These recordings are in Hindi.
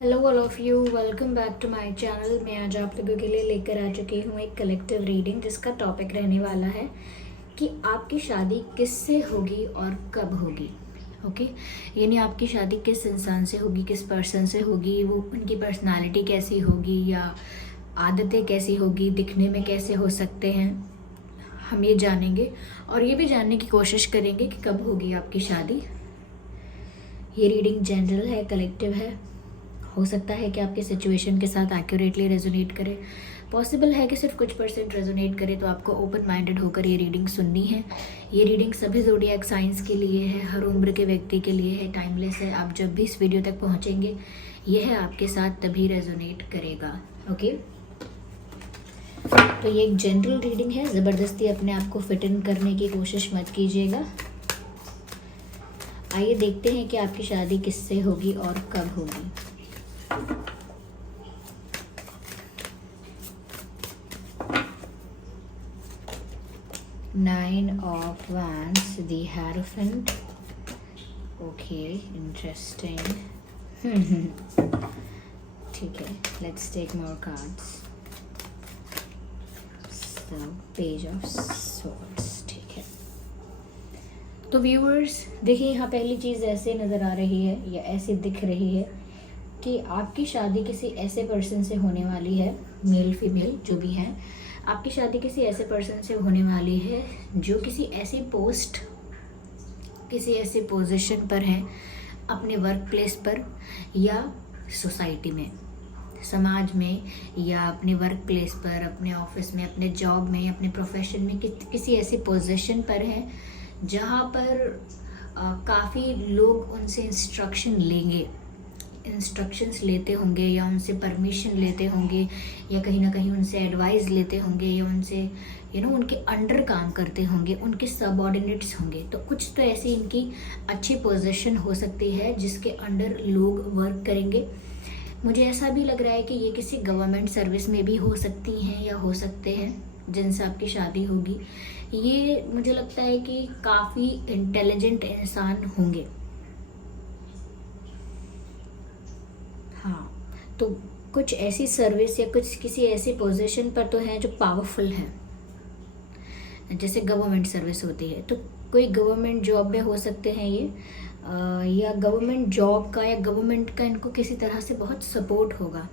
Hello all of you, welcome back to my channel. मैं आज आप लोगों के लिए लेकर आ चुकी हूँ एक कलेक्टिव रीडिंग जिसका टॉपिक रहने वाला है कि आपकी शादी किससे होगी और कब होगी। ओके, यानी आपकी शादी किस इंसान से होगी, किस पर्सन से होगी, वो उनकी पर्सनालिटी कैसी होगी या आदतें कैसी होगी, दिखने में कैसे हो सकते हैं, हम ये जानेंगे और ये भी जानने की कोशिश करेंगे कि कब होगी आपकी शादी। ये रीडिंग जनरल है, कलेक्टिव है। हो सकता है कि आपके सिचुएशन के साथ एक्यूरेटली रेजोनेट करे, पॉसिबल है कि सिर्फ कुछ परसेंट रेजोनेट करे, तो आपको ओपन माइंडेड होकर ये रीडिंग सुननी है। ये रीडिंग सभी ज़ोडिएक साइंस के लिए है, हर उम्र के व्यक्ति के लिए है, टाइमलेस है। आप जब भी इस वीडियो तक पहुँचेंगे यह आपके साथ तभी रेजोनेट करेगा। ओके, तो ये एक जनरल रीडिंग है, ज़बरदस्ती अपने आप को फिट इन करने की कोशिश मत कीजिएगा। आइए देखते हैं कि आपकी शादी किससे होगी और कब होगी। Nine of Wands, the Hierophant. Okay, interesting. ठीक है, let's take more cards. So, Page of Swords. ठीक है, तो व्यूअर्स देखिए, यहाँ पहली चीज़ ऐसे नज़र आ रही है या ऐसी दिख रही है कि आपकी शादी किसी ऐसे पर्सन से होने वाली है, मेल फीमेल जो भी हैं। आपकी शादी किसी ऐसे पर्सन से होने वाली है जो किसी ऐसी पोस्ट, किसी ऐसी पोजीशन पर है अपने वर्क प्लेस पर या सोसाइटी में, समाज में, या अपने वर्क प्लेस पर, अपने ऑफिस में, अपने जॉब में, अपने प्रोफेशन में, किसी ऐसी पोजीशन पर है जहाँ पर काफ़ी लोग उनसे इंस्ट्रक्शंस लेते होंगे या उनसे परमिशन लेते होंगे या कहीं ना कहीं उनसे एडवाइस लेते होंगे या उनसे उनके अंडर काम करते होंगे, उनके सबऑर्डिनेट्स होंगे। तो कुछ तो ऐसी इनकी अच्छी पोजीशन हो सकती है जिसके अंडर लोग वर्क करेंगे। मुझे ऐसा भी लग रहा है कि ये किसी गवर्नमेंट सर्विस में भी हो सकती हैं या हो सकते हैं जिनसे आपकी शादी होगी। ये मुझे लगता है कि काफ़ी इंटेलिजेंट इंसान होंगे। हाँ, तो कुछ ऐसी सर्विस या कुछ किसी ऐसी पोजीशन पर तो हैं जो पावरफुल हैं, जैसे गवर्नमेंट सर्विस होती है। तो कोई गवर्नमेंट जॉब में हो सकते हैं ये, या गवर्नमेंट जॉब का या गवर्नमेंट का इनको किसी तरह से बहुत सपोर्ट होगा।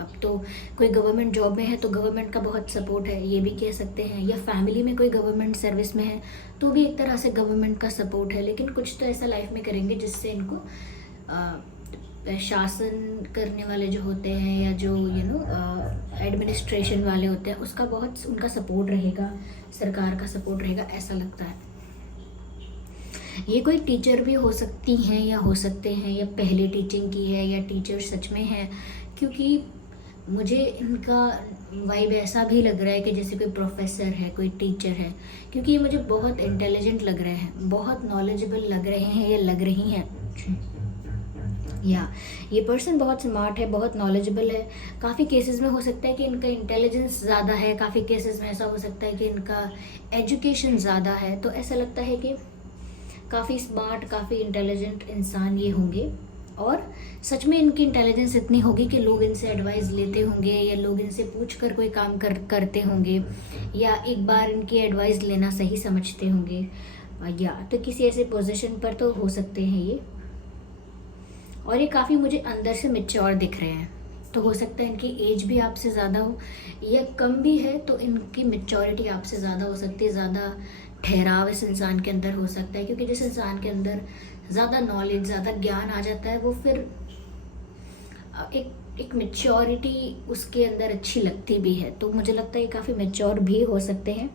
अब तो कोई गवर्नमेंट जॉब में है तो गवर्नमेंट का बहुत सपोर्ट है, ये भी कह सकते हैं। या फैमिली में कोई गवर्नमेंट सर्विस में है तो भी एक तरह से गवर्नमेंट का सपोर्ट है। लेकिन कुछ तो ऐसा लाइफ में करेंगे जिससे इनको शासन करने वाले जो होते हैं या जो एडमिनिस्ट्रेशन वाले होते हैं उसका बहुत उनका सपोर्ट रहेगा, सरकार का सपोर्ट रहेगा, ऐसा लगता है। ये कोई टीचर भी हो सकती हैं या हो सकते हैं, या पहले टीचिंग की है या टीचर सच में है, क्योंकि मुझे इनका वाइब ऐसा भी लग रहा है कि जैसे कोई प्रोफेसर है, कोई टीचर है, क्योंकि ये मुझे बहुत इंटेलिजेंट लग रहे हैं, बहुत नॉलेजेबल लग रहे हैं या लग रही हैं। या ये पर्सन बहुत स्मार्ट है, बहुत नॉलेजेबल है। काफ़ी केसेस में हो सकता है कि इनका इंटेलिजेंस ज़्यादा है, काफ़ी केसेस में ऐसा हो सकता है कि इनका एजुकेशन ज़्यादा है। तो ऐसा लगता है कि काफ़ी स्मार्ट, काफ़ी इंटेलिजेंट इंसान ये होंगे और सच में इनकी इंटेलिजेंस इतनी होगी कि लोग इनसे एडवाइस लेते होंगे या लोग इनसे पूछ कर कोई काम करते होंगे या एक बार इनकी एडवाइस लेना सही समझते होंगे। या तो किसी ऐसे पोजीशन पर तो हो सकते हैं ये, और ये काफ़ी मुझे अंदर से मैच्योर दिख रहे हैं। तो हो सकता है इनकी एज भी आपसे ज़्यादा हो या कम भी है, तो इनकी मैच्योरिटी आपसे ज़्यादा हो सकती है, ज़्यादा ठहराव इस इंसान के अंदर हो सकता है। क्योंकि जिस इंसान के अंदर ज़्यादा नॉलेज, ज़्यादा ज्ञान आ जाता है वो फिर एक मैच्योरिटी उसके अंदर अच्छी लगती भी है। तो मुझे लगता है ये काफ़ी मैच्योर भी हो सकते हैं,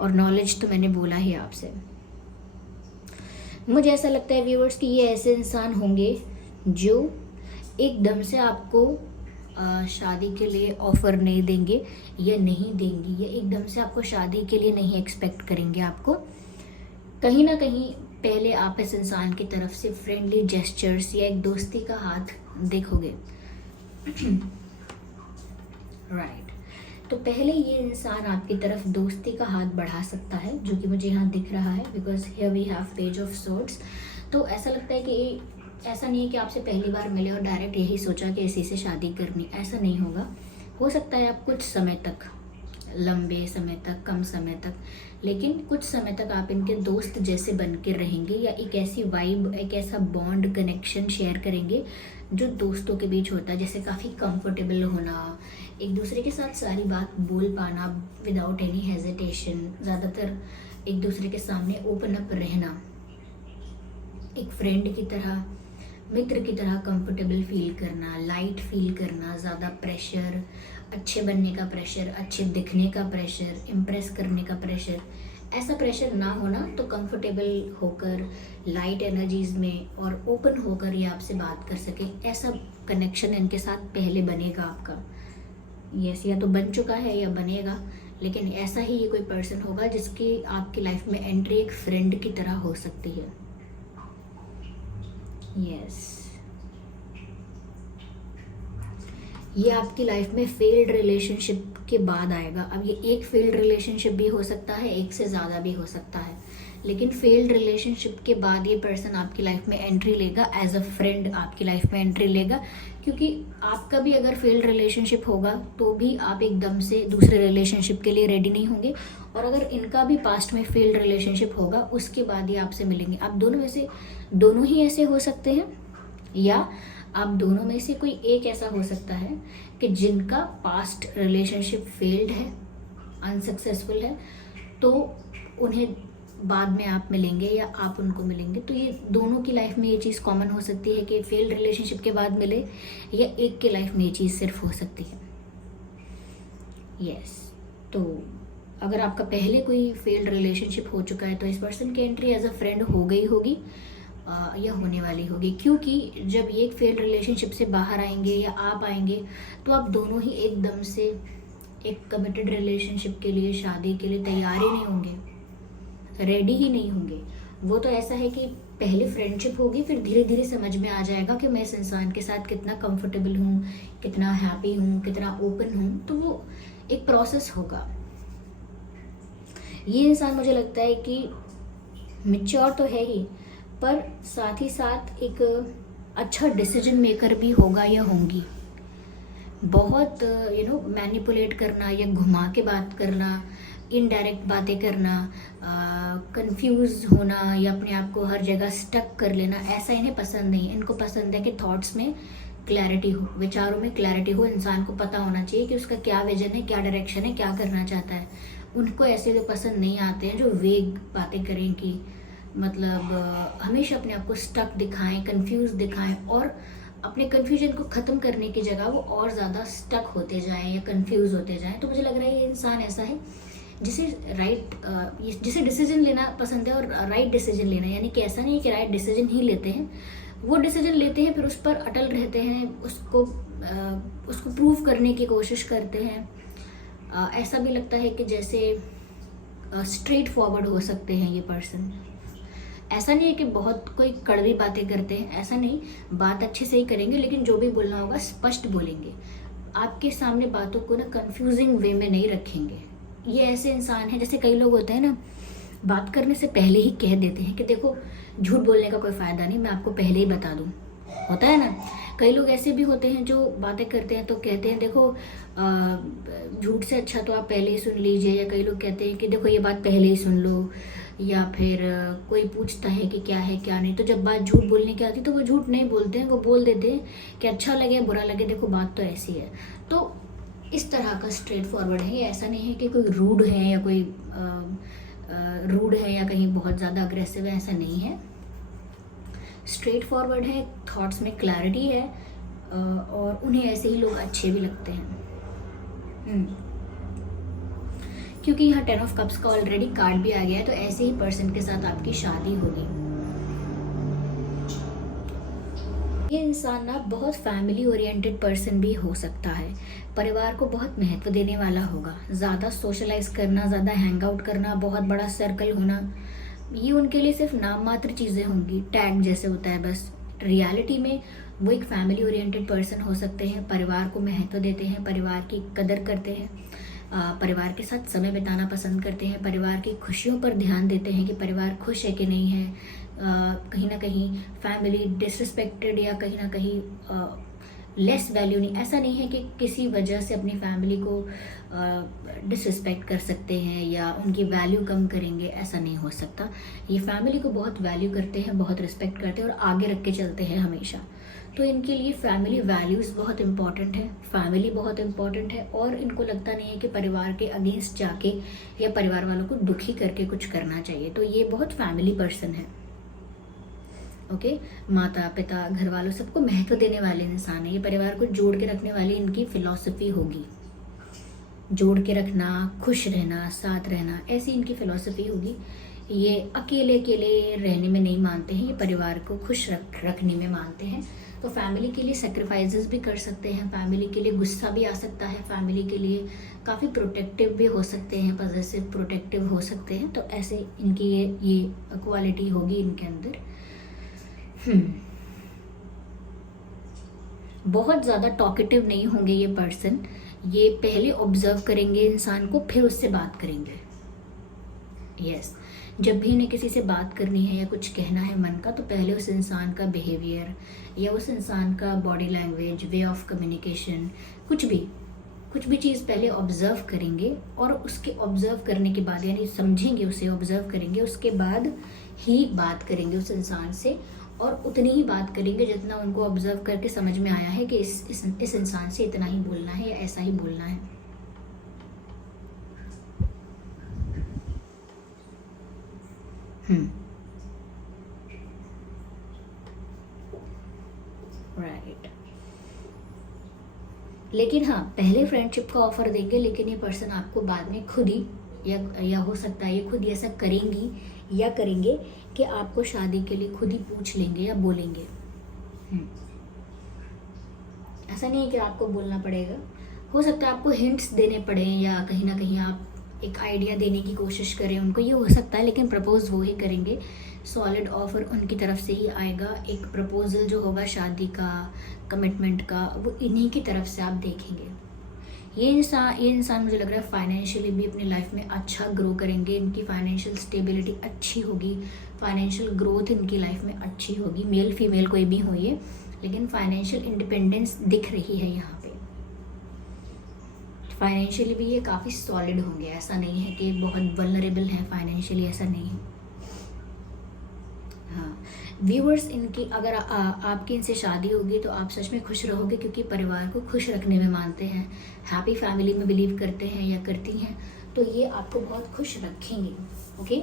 और नॉलेज तो मैंने बोला ही आपसे। मुझे ऐसा लगता है व्यूअर्स कि ये ऐसे इंसान होंगे जो एकदम से आपको शादी के लिए ऑफ़र नहीं देंगे या नहीं देंगी, या एकदम से आपको शादी के लिए नहीं एक्सपेक्ट करेंगे। आपको कहीं ना कहीं पहले आप इस इंसान की तरफ से फ्रेंडली जेस्चर्स या एक दोस्ती का हाथ देखोगे। राइट, तो पहले ये इंसान आपकी तरफ दोस्ती का हाथ बढ़ा सकता है, जो कि मुझे यहाँ दिख रहा है, because here we have page of swords. तो ऐसा लगता है कि ऐसा नहीं है कि आपसे पहली बार मिले और डायरेक्ट यही सोचा कि इसी से शादी करनी, ऐसा नहीं होगा। हो सकता है आप कुछ समय तक, लंबे समय तक, कम समय तक, लेकिन कुछ समय तक आप इनके दोस्त जैसे बन के रहेंगे, या एक ऐसी वाइब, एक ऐसा बॉन्ड, कनेक्शन शेयर करेंगे जो दोस्तों के बीच होता है, जैसे काफ़ी कंफर्टेबल होना, एक दूसरे के साथ सारी बात बोल पाना विदाउट एनी हेजिटेशन, ज़्यादातर एक दूसरे के सामने ओपन अप रहना, एक फ्रेंड की तरह, मित्र की तरह कंफर्टेबल फील करना, लाइट फील करना, ज़्यादा प्रेशर, अच्छे बनने का प्रेशर, अच्छे दिखने का प्रेशर, इम्प्रेस करने का प्रेशर, ऐसा प्रेशर ना होना, तो कंफर्टेबल होकर लाइट एनर्जीज में और ओपन होकर ये आपसे बात कर सके, ऐसा कनेक्शन इनके साथ पहले बनेगा आपका। यस, या तो बन चुका है या बनेगा, लेकिन ऐसा ही ये कोई पर्सन होगा जिसकी आपकी लाइफ में एंट्री एक फ्रेंड की तरह हो सकती है। यस, ये आपकी लाइफ में फेल्ड रिलेशनशिप के बाद आएगा। अब ये एक फेल्ड रिलेशनशिप भी हो सकता है, एक से ज़्यादा भी हो सकता है, लेकिन फेल्ड रिलेशनशिप के बाद ये पर्सन आपकी लाइफ में एंट्री लेगा, एज अ फ्रेंड आपकी लाइफ में एंट्री लेगा। क्योंकि आपका भी अगर फेल्ड रिलेशनशिप होगा तो भी आप एकदम से दूसरे रिलेशनशिप के लिए रेडी नहीं होंगे, और अगर इनका भी पास्ट में फेल्ड रिलेशनशिप होगा उसके बाद ही आपसे मिलेंगे। आप दोनों में से, दोनों ही ऐसे हो सकते हैं, या आप दोनों में से कोई एक ऐसा हो सकता है कि जिनका पास्ट रिलेशनशिप फेल्ड है, अनसक्सेसफुल है, तो उन्हें बाद में आप मिलेंगे या आप उनको मिलेंगे। तो ये दोनों की लाइफ में ये चीज़ कॉमन हो सकती है कि फेल्ड रिलेशनशिप के बाद मिले, या एक के लाइफ में ये चीज़ सिर्फ हो सकती है। यस, तो अगर आपका पहले कोई फेल्ड रिलेशनशिप हो चुका है तो इस पर्सन की एंट्री एज अ फ्रेंड हो गई होगी या होने वाली होगी। क्योंकि जब ये एक फेल्ड रिलेशनशिप से बाहर आएंगे या आप आएंगे तो आप दोनों ही एकदम से एक कमिटेड रिलेशनशिप के लिए, शादी के लिए तैयार ही नहीं होंगे, रेडी ही नहीं होंगे। वो तो ऐसा है कि पहले फ्रेंडशिप होगी, फिर धीरे धीरे समझ में आ जाएगा कि मैं इस इंसान के साथ कितना कंफर्टेबल हूँ, कितना हैप्पी हूँ, कितना ओपन हूँ। तो वो एक प्रोसेस होगा। ये इंसान मुझे लगता है कि मैच्योर तो है ही, पर साथ ही साथ एक अच्छा डिसीजन मेकर भी होगा या होंगी। बहुत मैनिपुलेट करना या घुमा के बात करना, इनडायरेक्ट बातें करना, कंफ्यूज होना या अपने आप को हर जगह स्टक कर लेना, ऐसा इन्हें पसंद नहीं है। इनको पसंद है कि थॉट्स में क्लैरिटी हो, विचारों में क्लैरिटी हो। इंसान को पता होना चाहिए कि उसका क्या विजन है, क्या डायरेक्शन है, क्या करना चाहता है। उनको ऐसे लोग पसंद नहीं आते हैं जो वेग बातें करें, कि मतलब हमेशा अपने आप को स्टक दिखाएं, कंफ्यूज दिखाएं, और अपने कन्फ्यूजन को ख़त्म करने की जगह वो और ज़्यादा स्टक होते जाएं या कंफ्यूज होते जाएं। तो मुझे लग रहा है ये इंसान ऐसा है जिसे डिसीजन लेना पसंद है, और राइट डिसीजन लेना, यानी कि ऐसा नहीं है कि राइट डिसीजन ही लेते हैं, वो डिसीजन लेते हैं फिर उस पर अटल रहते हैं, उसको प्रूव करने की कोशिश करते हैं। ऐसा भी लगता है कि जैसे स्ट्रेट फॉरवर्ड हो सकते हैं ये पर्सन। ऐसा नहीं है कि बहुत कोई कड़वी बातें करते हैं, ऐसा नहीं, बात अच्छे से ही करेंगे, लेकिन जो भी बोलना होगा स्पष्ट बोलेंगे। आपके सामने बातों को ना कंफ्यूजिंग वे में नहीं रखेंगे। ये ऐसे इंसान हैं, जैसे कई लोग होते हैं ना, बात करने से पहले ही कह देते हैं कि देखो झूठ बोलने का कोई फ़ायदा नहीं, मैं आपको पहले ही बता दूँ। होता है ना, कई लोग ऐसे भी होते हैं जो बातें करते हैं तो कहते हैं देखो झूठ से अच्छा तो आप पहले ही सुन लीजिए, या कई लोग कहते हैं कि देखो ये बात पहले ही सुन लो, या फिर कोई पूछता है कि क्या है क्या नहीं, तो जब बात झूठ बोलने की आती तो वो झूठ नहीं बोलते हैं, वो बोल देते हैं कि अच्छा लगे बुरा लगे, देखो बात तो ऐसी है। तो इस तरह का स्ट्रेट फॉरवर्ड है। ऐसा नहीं है कि कोई रूड है या कोई रूड है या कहीं बहुत ज़्यादा अग्रेसिव है, ऐसा नहीं है। स्ट्रेट फॉरवर्ड है, थॉट्स में क्लैरिटी है, और उन्हें ऐसे ही लोग अच्छे भी लगते हैं। क्योंकि यहाँ 10 ऑफ कप्स का ऑलरेडी कार्ड भी आ गया है, तो ऐसे ही पर्सन के साथ आपकी शादी होगी। ये इंसान ना बहुत फैमिली ओरिएंटेड पर्सन भी हो सकता है, परिवार को बहुत महत्व देने वाला होगा। ज़्यादा सोशलाइज करना, ज़्यादा हैंग आउट करना, बहुत बड़ा सर्कल होना, ये उनके लिए सिर्फ नाम मात्र चीज़ें होंगी, टैग जैसे होता है बस। रियलिटी में वो एक फैमिली ओरिएंटेड पर्सन हो सकते हैं, परिवार को महत्व देते हैं, परिवार की कदर करते हैं, परिवार के साथ समय बिताना पसंद करते हैं, परिवार की खुशियों पर ध्यान देते हैं कि परिवार खुश है कि नहीं है, कहीं ना कहीं फैमिली डिसरिस्पेक्टेड या कहीं ना कहीं लेस वैल्यू नहीं, ऐसा नहीं है कि किसी वजह से अपनी फैमिली को डिसरिस्पेक्ट कर सकते हैं या उनकी वैल्यू कम करेंगे, ऐसा नहीं हो सकता। ये फैमिली को बहुत वैल्यू करते हैं, बहुत रिस्पेक्ट करते हैं और आगे रख के चलते हैं हमेशा। तो इनके लिए फैमिली वैल्यूज़ बहुत इंपॉर्टेंट है, फैमिली बहुत इंपॉर्टेंट है, और इनको लगता नहीं है कि परिवार के अगेंस्ट जाके या परिवार वालों को दुखी करके कुछ करना चाहिए। तो ये बहुत फैमिली पर्सन है। ओके, माता पिता घर वालों सबको महत्व देने वाले इंसान है। ये परिवार को जोड़ के रखने वाली इनकी फिलॉसफी होगी, जोड़ के रखना, खुश रहना, साथ रहना, ऐसी इनकी फिलॉसफी होगी। ये अकेले अकेले रहने में नहीं मानते हैं, ये परिवार को खुश रखने में मानते हैं। तो फैमिली के लिए सेक्रीफाइसेस भी कर सकते हैं, फैमिली के लिए गुस्सा भी आ सकता है, फैमिली के लिए काफ़ी प्रोटेक्टिव भी हो सकते हैं, पॉजिटिव प्रोटेक्टिव हो सकते हैं। तो ऐसे इनकी ये क्वालिटी होगी इनके अंदर। बहुत ज़्यादा टॉकेटिव नहीं होंगे ये पर्सन। ये पहले ऑब्जर्व करेंगे इंसान को, फिर उससे बात करेंगे। यस, जब भी इन्हें किसी से बात करनी है या कुछ कहना है मन का, तो पहले उस इंसान का बिहेवियर या उस इंसान का body language, way of communication, कुछ भी चीज़ पहले ऑब्जर्व करेंगे, और उसके ऑब्जर्व करने के बाद, यानी समझेंगे उसे, ऑब्जर्व करेंगे, उसके बाद ही बात करेंगे उस इंसान से। और उतनी ही बात करेंगे जितना उनको ऑब्जर्व करके समझ में आया है कि इस इंसान से इतना ही बोलना है या ऐसा ही बोलना है। राइट। लेकिन हाँ, पहले फ्रेंडशिप का ऑफर देंगे, लेकिन ये पर्सन आपको बाद में खुद ही या हो सकता है ये खुद ही ऐसा करेंगी या करेंगे कि आपको शादी के लिए खुद ही पूछ लेंगे या बोलेंगे। ऐसा नहीं है कि आपको बोलना पड़ेगा, हो सकता है आपको हिंट्स देने पड़े या कहीं ना कहीं आप एक आइडिया देने की कोशिश करें उनको, ये हो सकता है। लेकिन प्रपोज वो ही करेंगे, सॉलिड ऑफर उनकी तरफ से ही आएगा। एक प्रपोजल जो होगा शादी का, कमिटमेंट का, वो इन्हीं की तरफ से आप देखेंगे। ये इंसान मुझे लग रहा है फाइनेंशियली भी अपनी लाइफ में अच्छा ग्रो करेंगे। इनकी फाइनेंशियल स्टेबिलिटी अच्छी होगी, फाइनेंशियल ग्रोथ इनकी लाइफ में अच्छी होगी। मेल फीमेल कोई भी हो ये, लेकिन फाइनेंशियल इंडिपेंडेंस दिख रही है यहाँ पे। फाइनेंशियली भी ये काफ़ी सॉलिड होंगे, ऐसा नहीं है कि बहुत वल्नरेबल हैं फाइनेंशियली, ऐसा नहीं है। हाँ व्यूअर्स, इनकी अगर आपकी इनसे शादी होगी तो आप सच में खुश रहोगे, क्योंकि परिवार को खुश रखने में मानते हैं, हैप्पी फैमिली में बिलीव करते हैं या करती हैं। तो ये आपको बहुत खुश रखेंगे। ओके,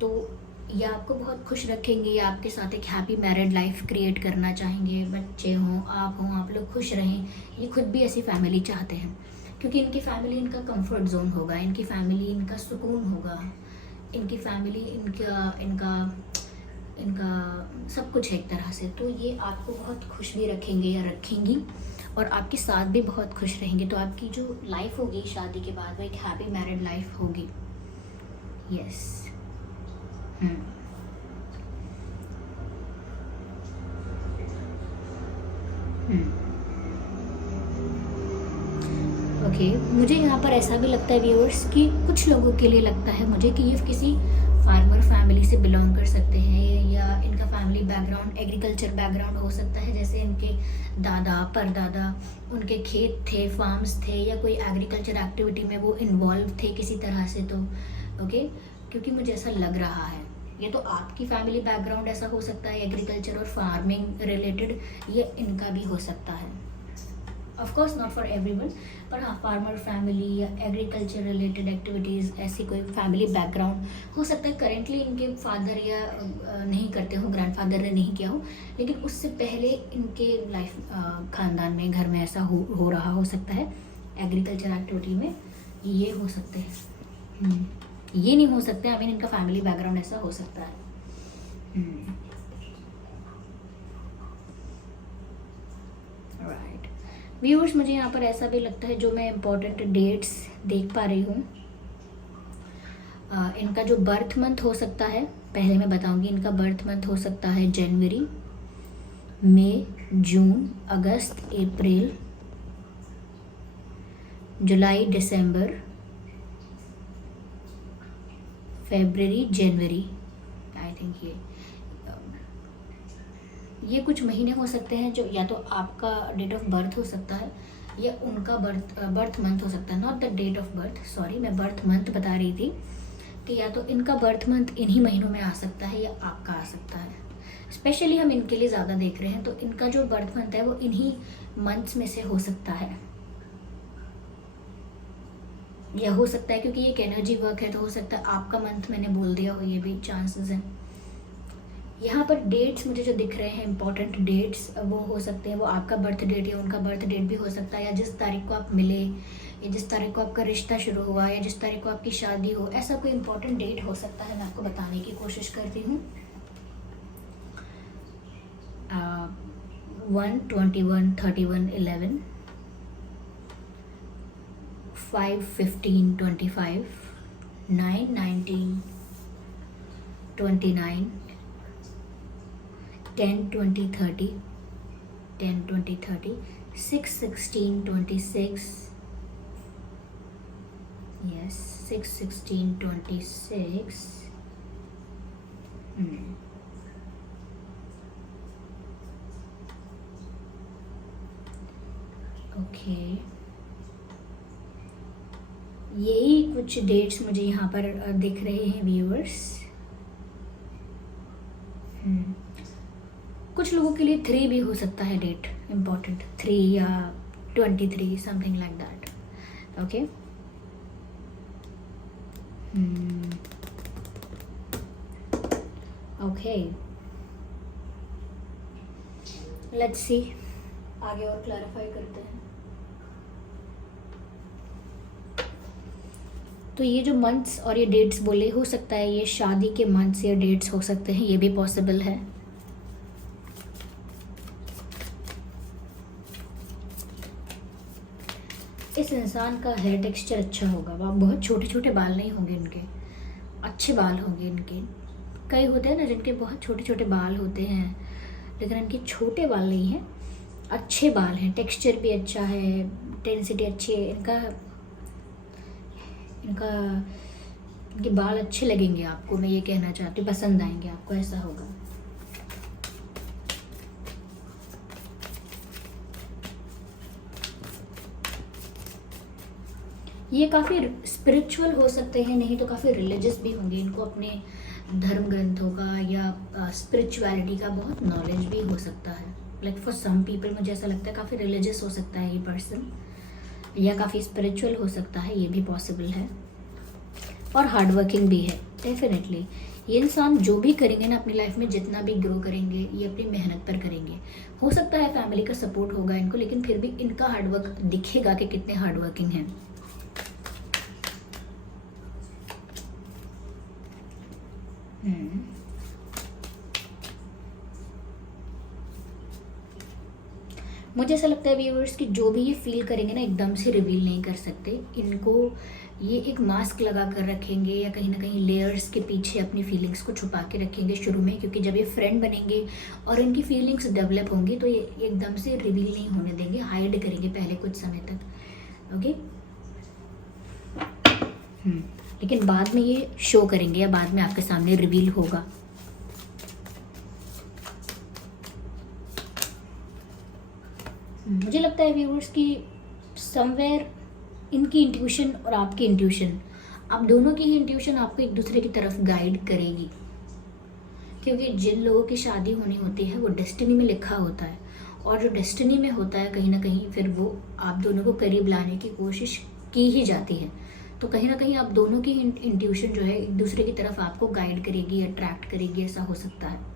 तो ये आपको बहुत खुश रखेंगे, या आपके साथ एक हैप्पी मैरिड लाइफ क्रिएट करना चाहेंगे। बच्चे हों, आप लोग खुश रहें। ये खुद भी ऐसी फैमिली चाहते हैं, क्योंकि इनकी फैमिली इनका कंफर्ट जोन होगा, इनकी फैमिली इनका सुकून होगा, इनकी फैमिली इनका सब कुछ एक तरह से। तो ये आपको बहुत खुश भी रखेंगे या रखेंगी, और आपके साथ भी बहुत खुश रहेंगे। तो आपकी जो लाइफ होगी शादी के बाद, वो एक हैप्पी मैरिड लाइफ होगी। यस। ओके, मुझे यहाँ पर ऐसा भी लगता है व्यूअर्स कि कुछ लोगों के लिए लगता है मुझे कि ये किसी फार्मर फैमिली से बिलोंग कर सकते हैं, या इनका फैमिली बैकग्राउंड एग्रीकल्चर बैकग्राउंड हो सकता है। जैसे इनके दादा परदादा, उनके खेत थे, फार्म्स थे, या कोई एग्रीकल्चर एक्टिविटी में वो इन्वॉल्व थे किसी तरह से। तो ओके, क्योंकि मुझे ऐसा लग रहा है। ये तो आपकी फैमिली बैकग्राउंड ऐसा हो सकता है, एग्रीकल्चर और फार्मिंग रिलेटेड, ये इनका भी हो सकता है। Of course not for everyone, पर हाँ, फार्मर फैमिली या एग्रीकल्चर रिलेटेड एक्टिविटीज़, ऐसी कोई फैमिली बैकग्राउंड हो सकता है। करेंटली इनके फादर या नहीं करते हो, ग्रैंडफादर ने नहीं किया हो, लेकिन उससे पहले इनके लाइफ खानदान में, घर में ऐसा हो रहा हो सकता है। एग्रीकल्चर एक्टिविटी में ये हो सकते हैं, ये नहीं हो सकते। आई मीन इनका फैमिली बैकग्राउंड ऐसा हो सकता है। राइट व्यूअर्स, मुझे यहाँ पर ऐसा भी लगता है, जो मैं इम्पोर्टेंट डेट्स देख पा रही हूँ, इनका जो बर्थ मंथ हो सकता है, पहले मैं बताऊंगी। इनका बर्थ मंथ हो सकता है जनवरी, मई, जून, अगस्त, अप्रैल, जुलाई, दिसंबर, फरवरी, जनवरी। आई थिंक ये ये कुछ महीने हो सकते हैं जो या तो आपका डेट ऑफ बर्थ हो सकता है या उनका बर्थ मंथ हो सकता है, not the date of birth, sorry मैं बर्थ मंथ बता रही थी कि या तो इनका बर्थ मंथ इन्हीं महीनों में आ सकता है या आपका आ सकता है। स्पेशली हम इनके लिए ज़्यादा देख रहे हैं, तो इनका जो बर्थ मंथ है वो इन्हीं मंथ्स में से हो सकता है, या हो सकता है क्योंकि ये एक एनर्जी वर्क है तो हो सकता है आपका मंथ मैंने बोल दिया हो, ये भी चांसेस हैं। यहाँ पर डेट्स मुझे जो दिख रहे हैं इंपॉर्टेंट डेट्स, वो हो सकते हैं वो आपका बर्थ डेट या उनका बर्थ डेट भी हो सकता है, या जिस तारीख को आप मिले या जिस तारीख को आपका रिश्ता शुरू हुआ या जिस तारीख को आपकी शादी हो, ऐसा कोई इंपॉर्टेंट डेट हो सकता है। मैं आपको बताने की कोशिश करती हूँ। 1/21/31/11, 5/15/25, 9/19/29, 10/20/30, 10/20/30, 6/16/26, yes, 6/16/26, ओके, यही कुछ डेट्स मुझे यहाँ पर दिख रहे हैं व्यूअर्स। कुछ लोगों के लिए 3 भी हो सकता है डेट इम्पॉर्टेंट, 3 या 23, something like that. Okay, okay, let's see, आगे और क्लैरिफाई करते हैं। तो ये जो मंथ्स और ये डेट्स बोले, हो सकता है ये शादी के मंथ्स या डेट्स हो सकते हैं, ये भी पॉसिबल है। इस इंसान का हेयर टेक्सचर अच्छा होगा, वह बहुत छोटे छोटे बाल नहीं होंगे इनके, अच्छे बाल होंगे इनके। कई होते हैं ना जिनके बहुत छोटे छोटे बाल होते हैं, लेकिन इनके छोटे बाल नहीं हैं, अच्छे बाल हैं, टेक्सचर भी अच्छा है, डेंसिटी अच्छी है इनका, इनके बाल अच्छे लगेंगे आपको, मैं ये कहना चाहती हूँ, पसंद आएंगे आपको, ऐसा होगा। ये काफ़ी स्पिरिचुअल हो सकते हैं, नहीं तो काफ़ी रिलीजियस भी होंगे, इनको अपने धर्म ग्रंथों का या स्पिरिचुअलिटी का बहुत नॉलेज भी हो सकता है। लाइक फॉर सम पीपल मुझे ऐसा लगता है काफ़ी रिलीजियस हो सकता है ये पर्सन, या काफ़ी स्पिरिचुअल हो सकता है, ये भी पॉसिबल है। और हार्ड वर्किंग भी है डेफिनेटली। ये इंसान जो भी करेंगे ना अपनी लाइफ में, जितना भी ग्रो करेंगे, ये अपनी मेहनत पर करेंगे। हो सकता है फैमिली का सपोर्ट होगा इनको, लेकिन फिर भी इनका हार्डवर्क दिखेगा कि कितने हार्ड वर्किंग हैं। मुझे ऐसा लगता है व्यूअर्स कि जो भी ये फील करेंगे ना, एकदम से रिवील नहीं कर सकते इनको, ये एक मास्क लगा कर रखेंगे या कहीं ना कहीं लेयर्स के पीछे अपनी फीलिंग्स को छुपा के रखेंगे शुरू में, क्योंकि जब ये फ्रेंड बनेंगे और इनकी फीलिंग्स डेवलप होंगी तो ये एकदम से रिवील नहीं होने देंगे, हाइड करेंगे पहले कुछ समय तक। ओके, लेकिन बाद में ये शो करेंगे या बाद में आपके सामने रिवील होगा। मुझे लगता है व्यूअर्स कि समवेयर इनकी इंट्यूशन और आपकी इंट्यूशन, आप दोनों की ही इंट्यूशन आपको एक दूसरे की तरफ गाइड करेगी, क्योंकि जिन लोगों की शादी होनी होती है वो डेस्टिनी में लिखा होता है, और जो डेस्टिनी में होता है कहीं ना कहीं फिर वो आप दोनों को करीब लाने की कोशिश की ही जाती है। तो कहीं ना कहीं आप दोनों की इंट्यूशन जो है एक दूसरे की तरफ आपको गाइड करेगी, अट्रैक्ट करेगी, ऐसा हो सकता है।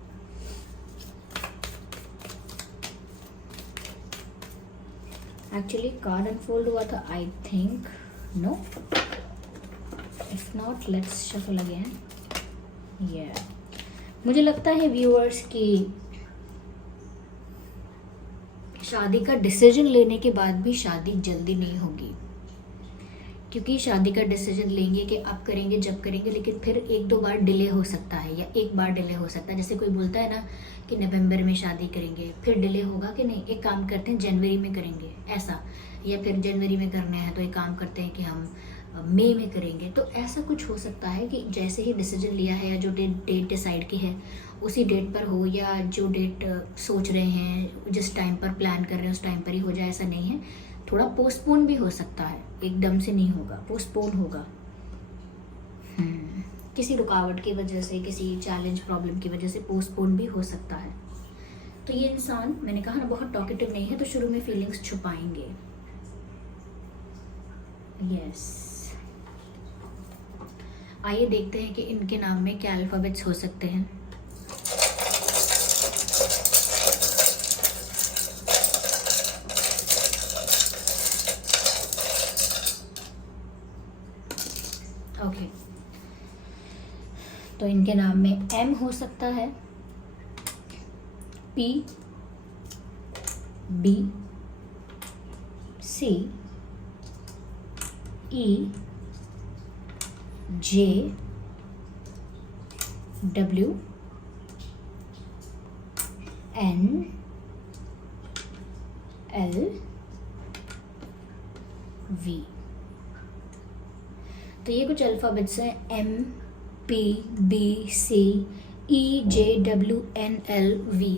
एक्चुअली कार्ड अनफोल्ड हुआ था, I think no, if not let's shuffle again. मुझे लगता है व्यूअर्स कि शादी का डिसीजन लेने के बाद भी शादी जल्दी नहीं होगी, क्योंकि शादी का डिसीजन लेंगे कि अब करेंगे जब करेंगे, लेकिन फिर 1-2 बार डिले हो सकता है, या एक बार डिले हो सकता है। जैसे कोई बोलता है ना कि नवंबर में शादी करेंगे, फिर डिले होगा कि नहीं, एक काम करते हैं जनवरी में करेंगे ऐसा, या फिर जनवरी में करने हैं तो एक काम करते हैं कि हम मई में करेंगे। तो ऐसा कुछ हो सकता है कि जैसे ही डिसीजन लिया है या जो डेट डिसाइड की है उसी डेट पर हो, या जो डेट सोच रहे हैं जिस टाइम पर प्लान कर रहे हैं उस टाइम पर ही हो जाए, ऐसा नहीं है। थोड़ा पोस्टपोन भी हो सकता है, एकदम से नहीं होगा, पोस्टपोन होगा। किसी रुकावट की वजह से, किसी चैलेंज प्रॉब्लम की वजह से पोस्टपोन भी हो सकता है। तो ये इंसान, मैंने कहा ना, बहुत टॉकेटिव नहीं है, तो शुरू में फीलिंग्स छुपाएंगे। यस, आइए देखते हैं कि इनके नाम में क्या अल्फ़ाबेट्स हो सकते हैं। ओके, तो इनके नाम में एम हो सकता है, P, B, C, E, J, W, N, L, V. तो ये कुछ अल्फ़ाबेट्स हैं, M, P, B, C, E, J, W, N, L, V.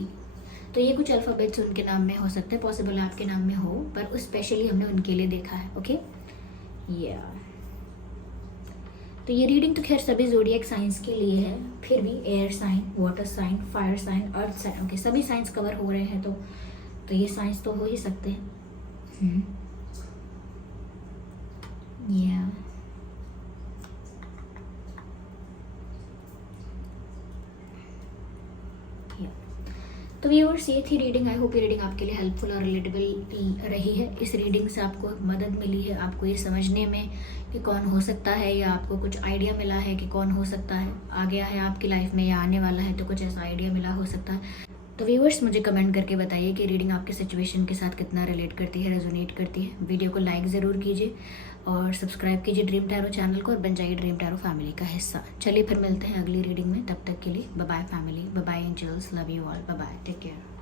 तो ये कुछ अल्फ़ाबेट्स उनके नाम में हो सकते हैं, पॉसिबल है आपके नाम में हो, पर स्पेशली हमने उनके लिए देखा है। ओके, या तो ये रीडिंग तो खैर सभी ज़ोडिएक साइंस के लिए है, फिर भी air sign, water sign, fire sign, earth sign, okay, सभी साइंस कवर हो रहे हैं। तो ये साइंस तो हो ही सकते हैं। या तो व्यूअर्स, ये थी रीडिंग। आई होप ये रीडिंग आपके लिए हेल्पफुल और रिलेटेबल रही है। इस रीडिंग से आपको मदद मिली है, आपको ये समझने में कि कौन हो सकता है, या आपको कुछ आइडिया मिला है कि कौन हो सकता है, आ गया है आपकी लाइफ में या आने वाला है, तो कुछ ऐसा आइडिया मिला हो सकता है। तो व्यूअर्स, मुझे कमेंट करके बताइए कि रीडिंग आपके सिचुएशन के साथ कितना रिलेट करती है, रेजोनेट करती है। वीडियो को लाइक ज़रूर कीजिए और सब्सक्राइब कीजिए ड्रीम टैरो चैनल को और बन जाइए ड्रीम टैरो फैमिली का हिस्सा। चलिए फिर मिलते हैं अगली रीडिंग में, तब तक के लिए bye bye family, bye bye angels, love you all, bye bye, take care.